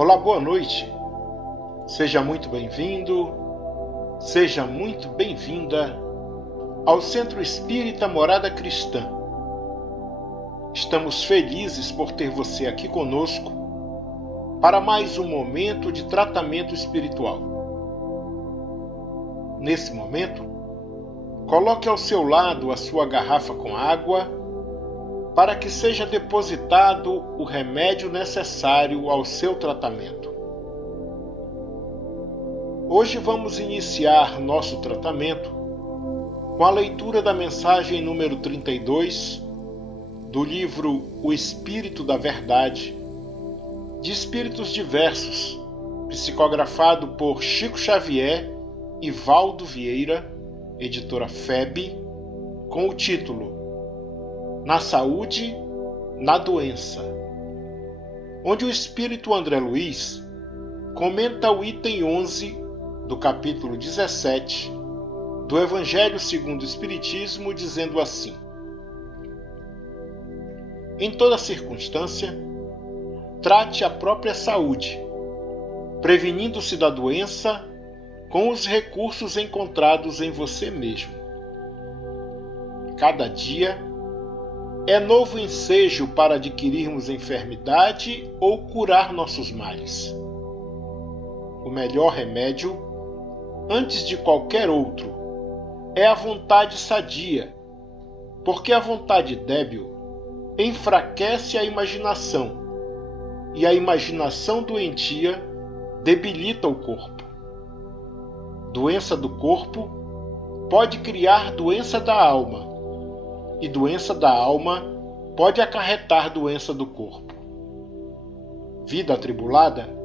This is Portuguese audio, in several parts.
Olá, boa noite. Seja muito bem-vindo, seja muito bem-vinda ao Centro Espírita Morada Cristã. Estamos felizes por ter você aqui conosco para mais um momento de tratamento espiritual. Nesse momento, coloque ao seu lado a sua garrafa com água para que seja depositado o remédio necessário ao seu tratamento. Hoje vamos iniciar nosso tratamento com a leitura da mensagem número 32 do livro O Espírito da Verdade, de espíritos diversos, psicografado por Chico Xavier e Valdo Vieira, editora FEB, com o título Na Saúde, na Doença, onde o espírito André Luiz comenta o item 11 do capítulo 17 do Evangelho segundo o Espiritismo, dizendo assim: em toda circunstância, trate a própria saúde, prevenindo-se da doença com os recursos encontrados em você mesmo. Cada dia é novo ensejo para adquirirmos enfermidade ou curar nossos males. O melhor remédio, antes de qualquer outro, é a vontade sadia, porque a vontade débil enfraquece a imaginação, e a imaginação doentia debilita o corpo. Doença do corpo pode criar doença da alma, e doença da alma pode acarretar doença do corpo. Vida atribulada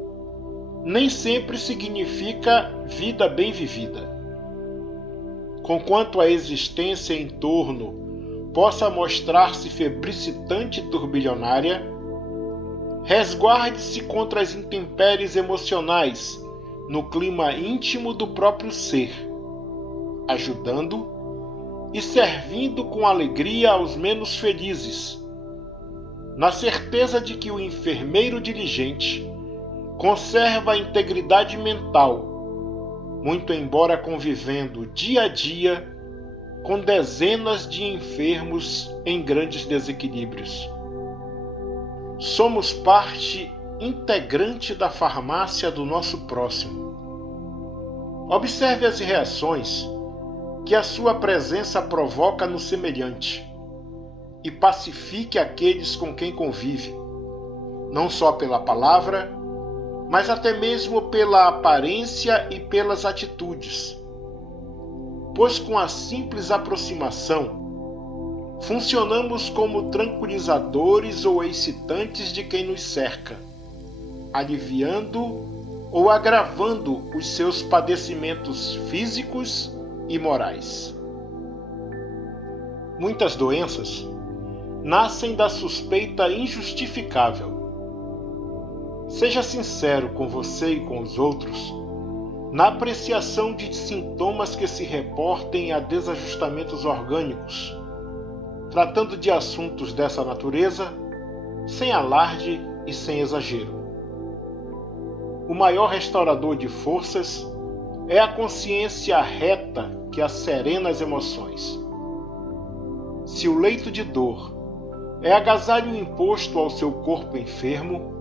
nem sempre significa vida bem vivida. Conquanto a existência em torno possa mostrar-se febricitante e turbilhonária, resguarde-se contra as intempéries emocionais no clima íntimo do próprio ser, ajudando e servindo com alegria aos menos felizes, na certeza de que o enfermeiro diligente conserva a integridade mental, muito embora convivendo dia a dia com dezenas de enfermos em grandes desequilíbrios. Somos parte integrante da farmácia do nosso próximo. Observe as reações que a sua presença provoca no semelhante e pacifique aqueles com quem convive, não só pela palavra, mas até mesmo pela aparência e pelas atitudes. Pois com a simples aproximação, funcionamos como tranquilizadores ou excitantes de quem nos cerca, aliviando ou agravando os seus padecimentos físicos e morais. Muitas doenças nascem da suspeita injustificável. Seja sincero com você e com os outros na apreciação de sintomas que se reportem a desajustamentos orgânicos, tratando de assuntos dessa natureza sem alarde e sem exagero. O maior restaurador de forças é a consciência reta que acerena as emoções. Se o leito de dor é agasalho imposto ao seu corpo enfermo,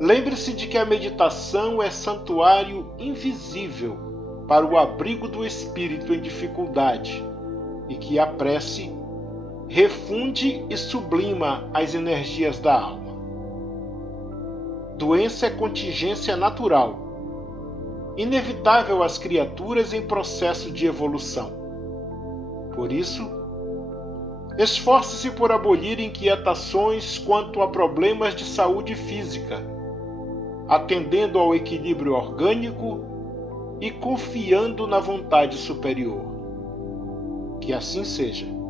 lembre-se de que a meditação é santuário invisível para o abrigo do espírito em dificuldade e que a prece refunde e sublima as energias da alma. Doença é contingência natural, inevitável às criaturas em processo de evolução. Por isso, esforce-se por abolir inquietações quanto a problemas de saúde física, atendendo ao equilíbrio orgânico e confiando na vontade superior. Que assim seja.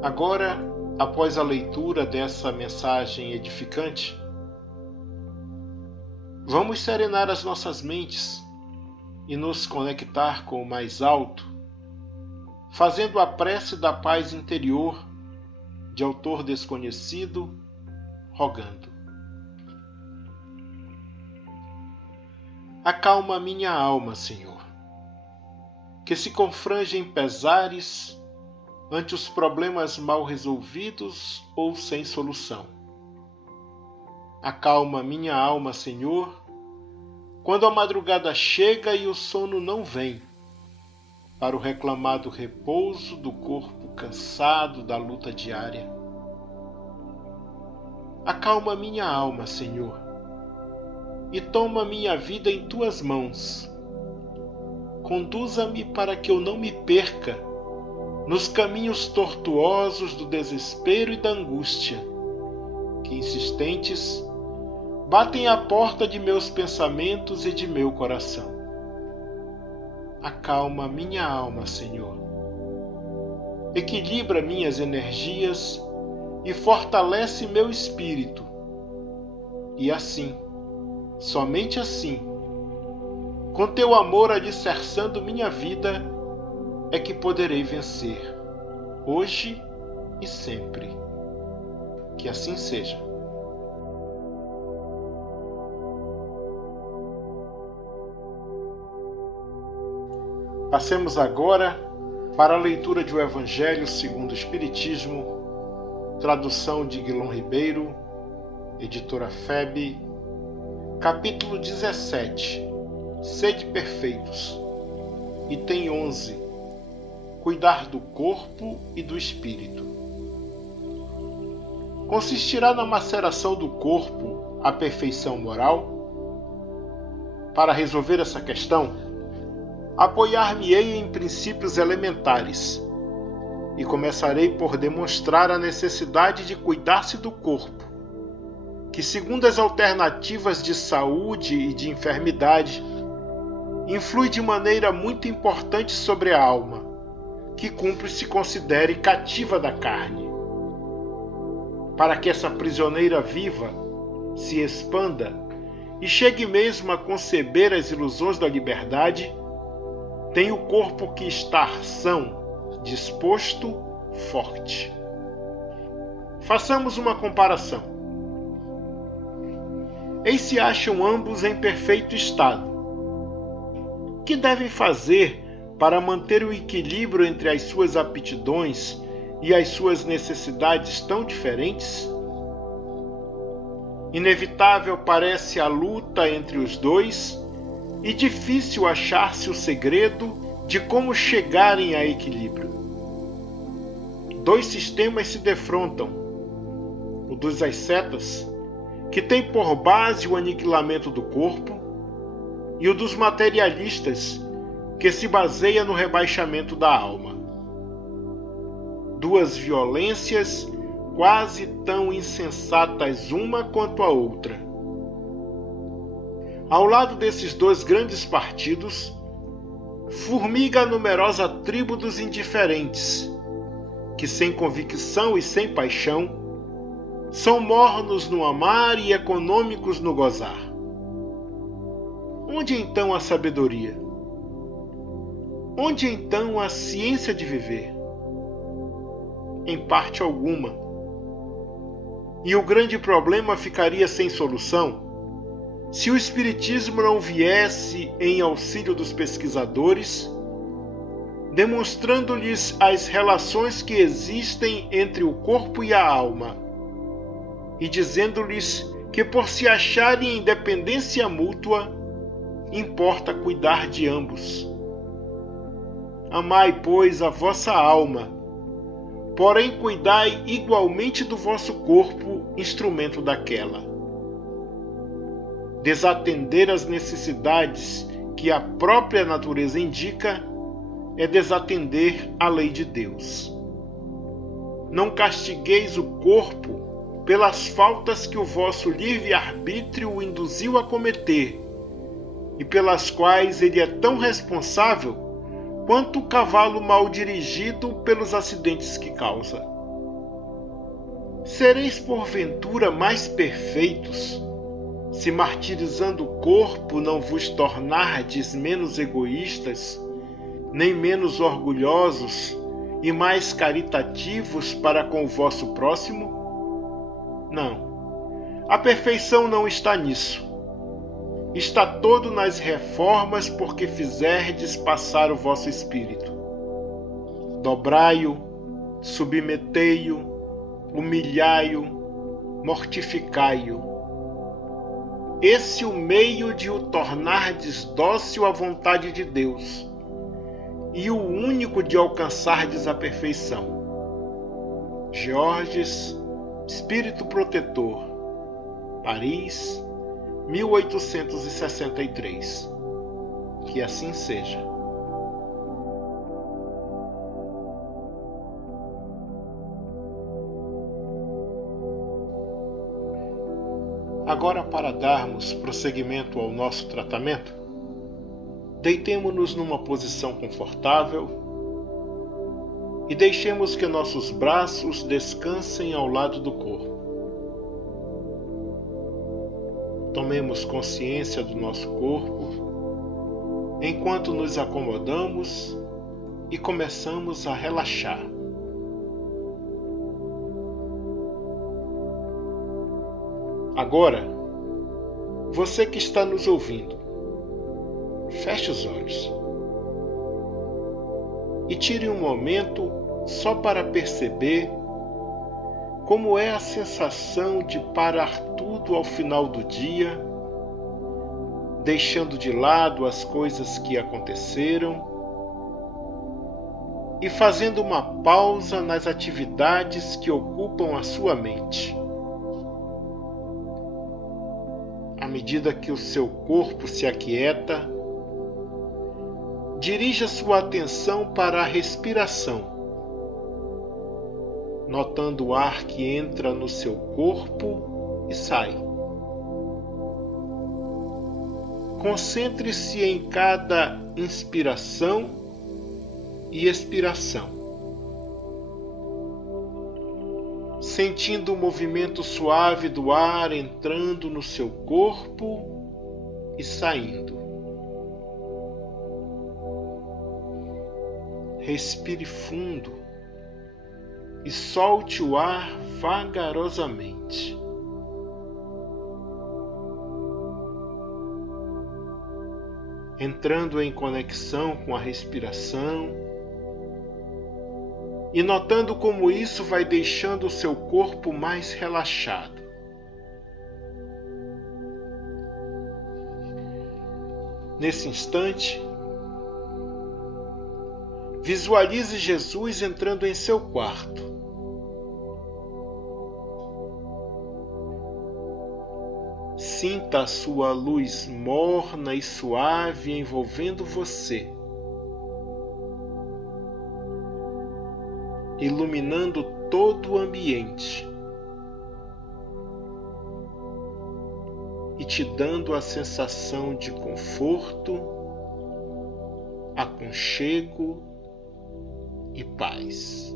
Agora, após a leitura dessa mensagem edificante, vamos serenar as nossas mentes e nos conectar com o mais alto, fazendo a prece da paz interior, de autor desconhecido, rogando. Acalma minha alma, Senhor, que se confrange em pesares ante os problemas mal resolvidos ou sem solução. Acalma minha alma, Senhor, quando a madrugada chega e o sono não vem, para o reclamado repouso do corpo cansado da luta diária. Acalma minha alma, Senhor, e toma minha vida em tuas mãos. Conduza-me para que eu não me perca nos caminhos tortuosos do desespero e da angústia, que insistentes batem à porta de meus pensamentos e de meu coração. Acalma minha alma, Senhor. Equilibra minhas energias e fortalece meu espírito. E assim, somente assim, com teu amor alicerçando minha vida, é que poderei vencer, hoje e sempre. Que assim seja. Passemos agora para a leitura de O Evangelho segundo o Espiritismo, tradução de Guilom Ribeiro, editora FEB, capítulo 17, Sede perfeitos, item 11, Cuidar do corpo e do espírito. Consistirá na maceração do corpo a perfeição moral? Para resolver essa questão, apoiar-me-ei em princípios elementares e começarei por demonstrar a necessidade de cuidar-se do corpo, que, segundo as alternativas de saúde e de enfermidade, influi de maneira muito importante sobre a alma, que cumpre se considere cativa da carne. Para que essa prisioneira viva se expanda e chegue mesmo a conceber as ilusões da liberdade, tem o corpo que estar são, disposto, forte. Façamos uma comparação. Eis se acham ambos em perfeito estado. O que devem fazer para manter o equilíbrio entre as suas aptidões e as suas necessidades tão diferentes? Inevitável parece a luta entre os dois e difícil achar-se o segredo de como chegarem a equilíbrio. Dois sistemas se defrontam: o dos ascetas, que tem por base o aniquilamento do corpo, e o dos materialistas, que se baseia no rebaixamento da alma. Duas violências quase tão insensatas uma quanto a outra. Ao lado desses dois grandes partidos, formiga a numerosa tribo dos indiferentes, que sem convicção e sem paixão, são mornos no amar e econômicos no gozar. Onde então a sabedoria? Onde então a ciência de viver? Em parte alguma. E o grande problema ficaria sem solução se o Espiritismo não viesse em auxílio dos pesquisadores, demonstrando-lhes as relações que existem entre o corpo e a alma, e dizendo-lhes que, por se acharem em dependência mútua, importa cuidar de ambos. Amai, pois, a vossa alma, porém cuidai igualmente do vosso corpo, instrumento daquela. Desatender as necessidades que a própria natureza indica é desatender a lei de Deus. Não castigueis o corpo pelas faltas que o vosso livre-arbítrio o induziu a cometer e pelas quais ele é tão responsável quanto o cavalo mal dirigido pelos acidentes que causa. Sereis porventura mais perfeitos se, martirizando o corpo, não vos tornardes menos egoístas, nem menos orgulhosos e mais caritativos para com o vosso próximo? Não. A perfeição não está nisso. Está todo nas reformas porque fizerdes passar o vosso espírito. Dobrai-o, submetei-o, humilhai-o, mortificai-o. Esse o meio de o tornardes dócil à vontade de Deus e o único de alcançardes a perfeição. Georges, Espírito Protetor, Paris, 1863. Que assim seja. Agora, para darmos prosseguimento ao nosso tratamento, deitemo-nos numa posição confortável e deixemos que nossos braços descansem ao lado do corpo. Tomemos consciência do nosso corpo enquanto nos acomodamos e começamos a relaxar. Agora, você que está nos ouvindo, feche os olhos e tire um momento só para perceber como é a sensação de parar tudo ao final do dia, deixando de lado as coisas que aconteceram e fazendo uma pausa nas atividades que ocupam a sua mente. À medida que o seu corpo se aquieta, dirija sua atenção para a respiração, notando o ar que entra no seu corpo e sai. Concentre-se em cada inspiração e expiração, sentindo o movimento suave do ar entrando no seu corpo e saindo. Respire fundo e solte o ar vagarosamente. Entrando em conexão com a respiração e notando como isso vai deixando o seu corpo mais relaxado. Nesse instante, visualize Jesus entrando em seu quarto. Sinta a sua luz morna e suave envolvendo você, iluminando todo o ambiente e te dando a sensação de conforto, aconchego e paz.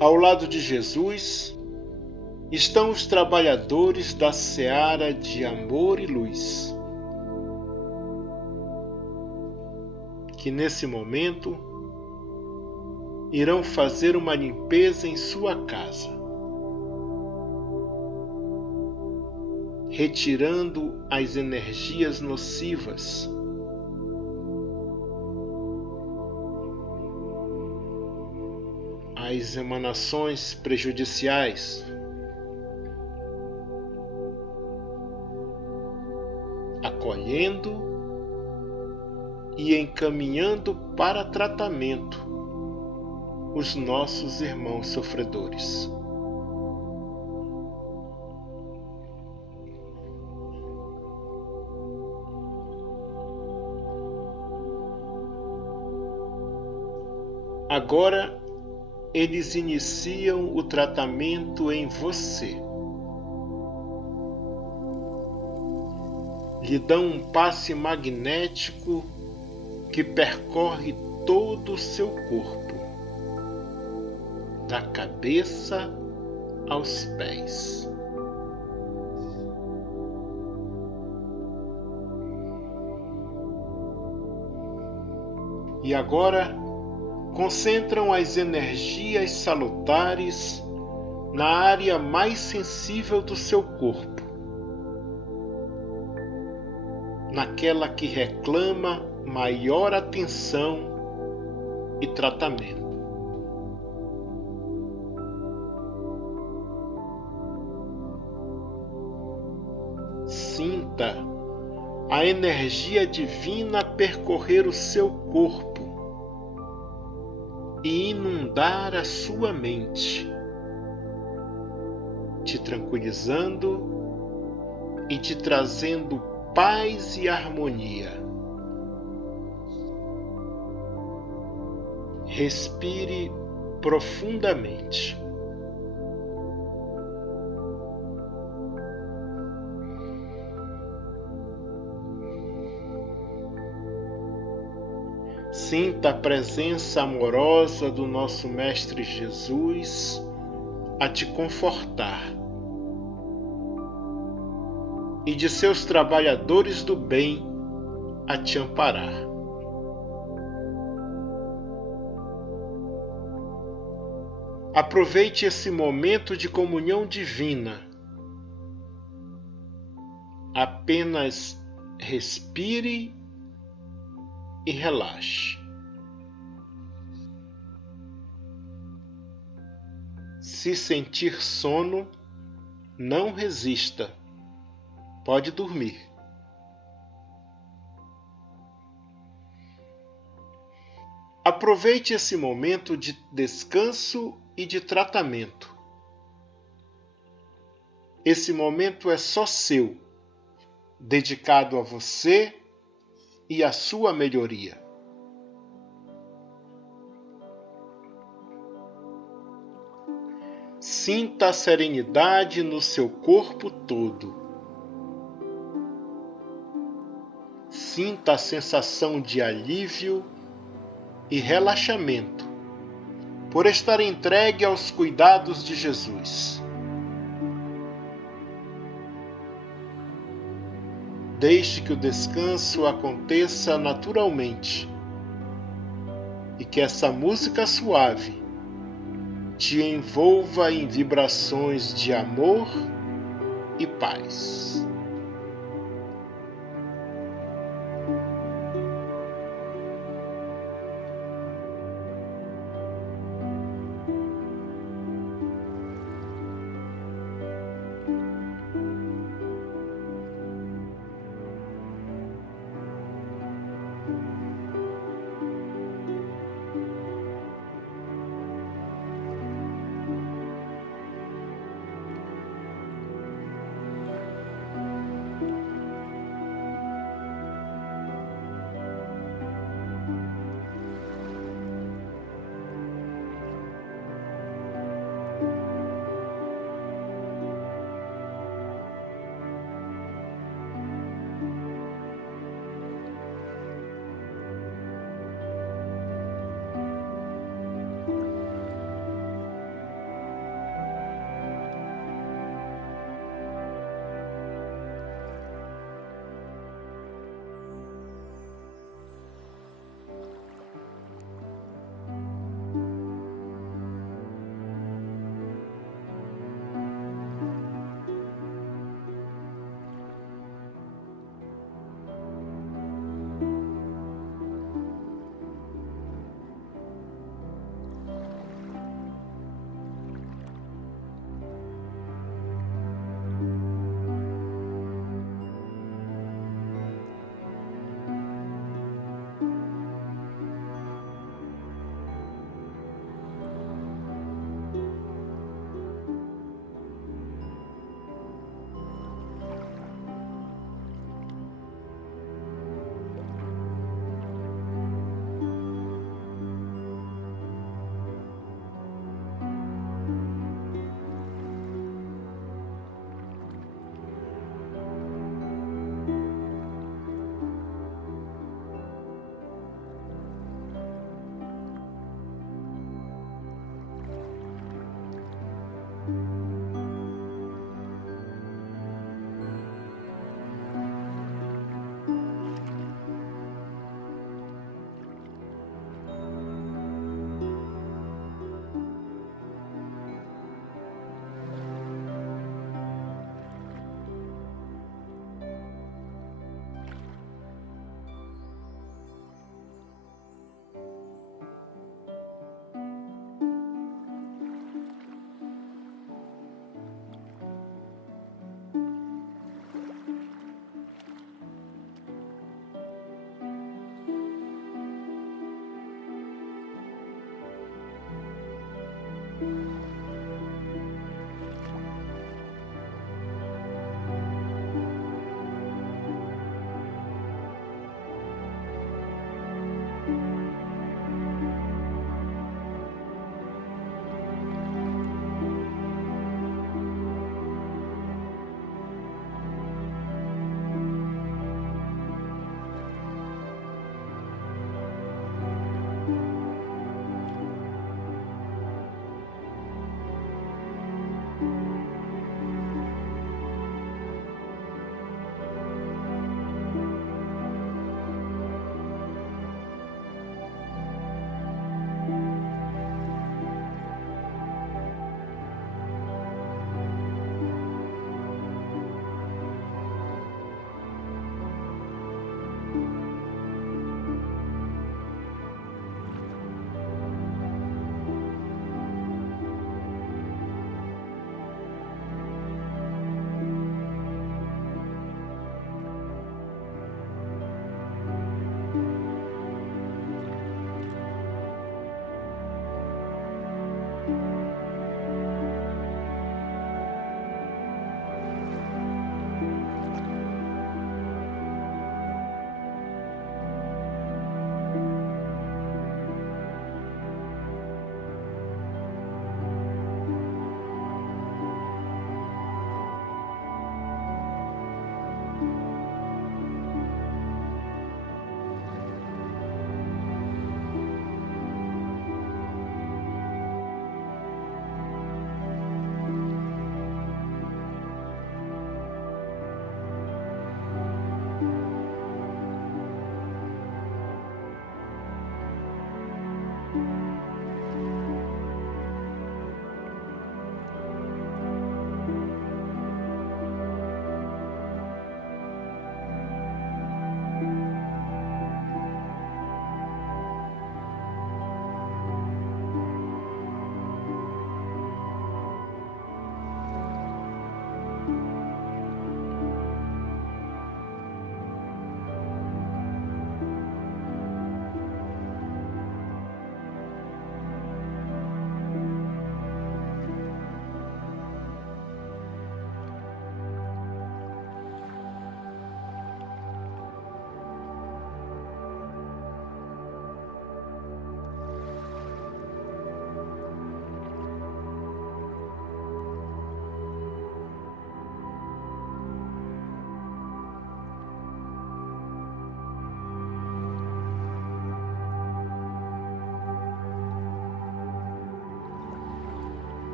Ao lado de Jesus estão os trabalhadores da seara de amor e luz, que nesse momento irão fazer uma limpeza em sua casa, retirando as energias nocivas, as emanações prejudiciais, acolhendo e encaminhando para tratamento os nossos irmãos sofredores. Agora, eles iniciam o tratamento em você. Lhe dão um passe magnético que percorre todo o seu corpo, da cabeça aos pés. E agora, concentram as energias salutares na área mais sensível do seu corpo, naquela que reclama maior atenção e tratamento. Sinta a energia divina percorrer o seu corpo e inundar a sua mente, te tranquilizando e te trazendo paz e harmonia. Respire profundamente. Sinta a presença amorosa do nosso Mestre Jesus a te confortar e de seus trabalhadores do bem a te amparar. Aproveite esse momento de comunhão divina. Apenas respire e relaxe. Se sentir sono, não resista. Pode dormir. Aproveite esse momento de descanso e de tratamento. Esse momento é só seu, dedicado a você e à sua melhoria. Sinta a serenidade no seu corpo todo. Sinta a sensação de alívio e relaxamento por estar entregue aos cuidados de Jesus. Deixe que o descanso aconteça naturalmente e que essa música suave te envolva em vibrações de amor e paz.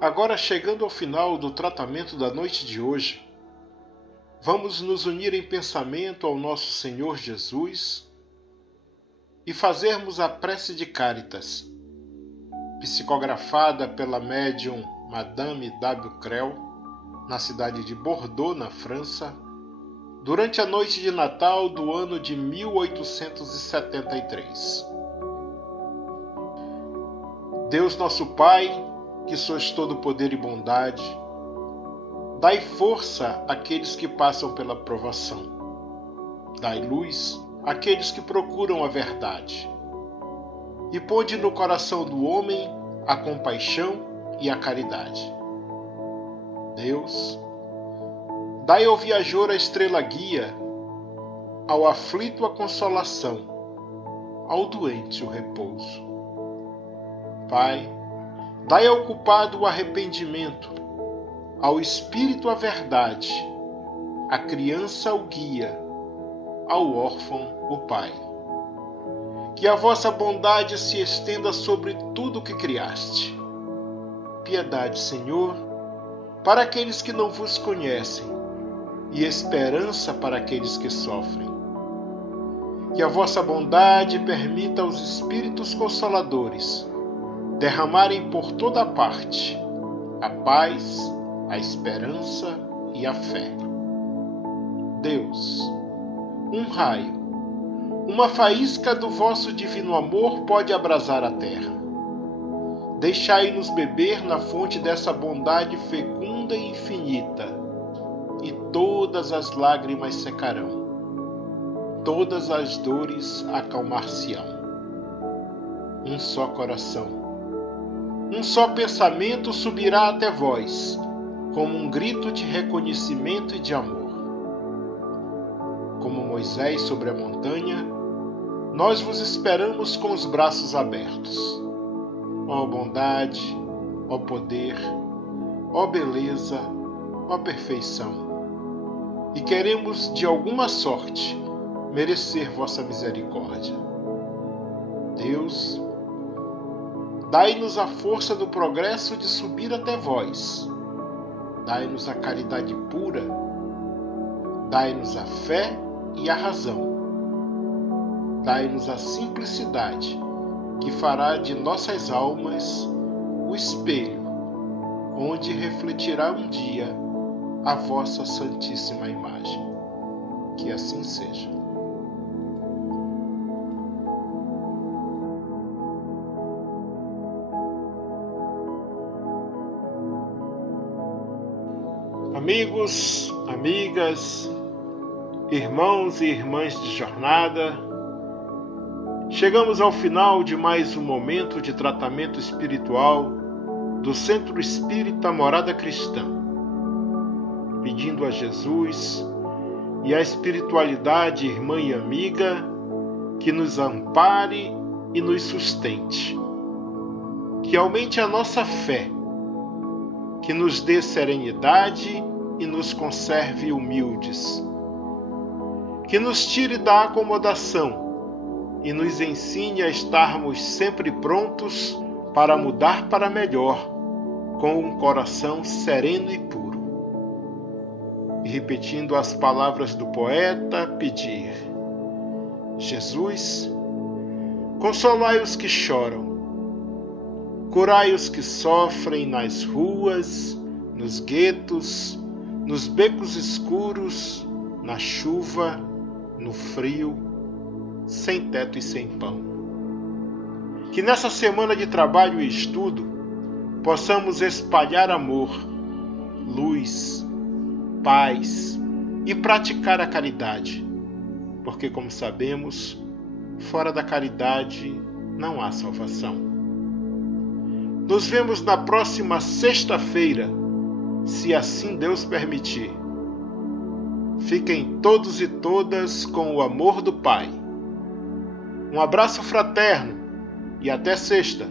Agora, chegando ao final do tratamento da noite de hoje, vamos nos unir em pensamento ao nosso Senhor Jesus e fazermos a prece de Caritas, psicografada pela médium Madame W. Creel, na cidade de Bordeaux, na França, durante a noite de Natal do ano de 1873. Deus nosso Pai, que sois todo poder e bondade, dai força àqueles que passam pela provação. Dai luz àqueles que procuram a verdade. E ponde no coração do homem a compaixão e a caridade. Deus, dai ao viajor a estrela guia, ao aflito a consolação, ao doente o repouso. Pai, dai ao culpado o arrependimento, ao espírito a verdade, à criança o guia, ao órfão o pai. Que a vossa bondade se estenda sobre tudo o que criaste. Piedade, Senhor, para aqueles que não vos conhecem, e esperança para aqueles que sofrem. Que a vossa bondade permita aos Espíritos Consoladores derramarem por toda parte a paz, a esperança e a fé. Deus, um raio, uma faísca do vosso divino amor pode abrasar a terra. Deixai-nos beber na fonte dessa bondade fecunda e infinita, e todas as lágrimas secarão, todas as dores acalmar-se-ão. Um só coração, um só pensamento subirá até vós, como um grito de reconhecimento e de amor. Como Moisés sobre a montanha, nós vos esperamos com os braços abertos. Ó bondade, ó poder, ó beleza, ó perfeição. E queremos, de alguma sorte, merecer vossa misericórdia. Deus, dai-nos a força do progresso de subir até vós. Dai-nos a caridade pura. Dai-nos a fé e a razão. Dai-nos a simplicidade, que fará de nossas almas o espelho, onde refletirá um dia a vossa santíssima imagem. Que assim seja. Amigos, amigas, irmãos e irmãs de jornada, chegamos ao final de mais um momento de tratamento espiritual do Centro Espírita Morada Cristã, pedindo a Jesus e à espiritualidade irmã e amiga que nos ampare e nos sustente, que aumente a nossa fé, que nos dê serenidade e nos conserve humildes, que nos tire da acomodação e nos ensine a estarmos sempre prontos para mudar para melhor, com um coração sereno e puro. E repetindo as palavras do poeta, pedir: Jesus, consolai os que choram, curai os que sofrem nas ruas, nos guetos, nos becos escuros, na chuva, no frio, sem teto e sem pão. Que nessa semana de trabalho e estudo possamos espalhar amor, luz, paz e praticar a caridade, porque, como sabemos, fora da caridade não há salvação. Nos vemos na próxima sexta-feira, se assim Deus permitir. Fiquem todos e todas com o amor do Pai. Um abraço fraterno e até sexta.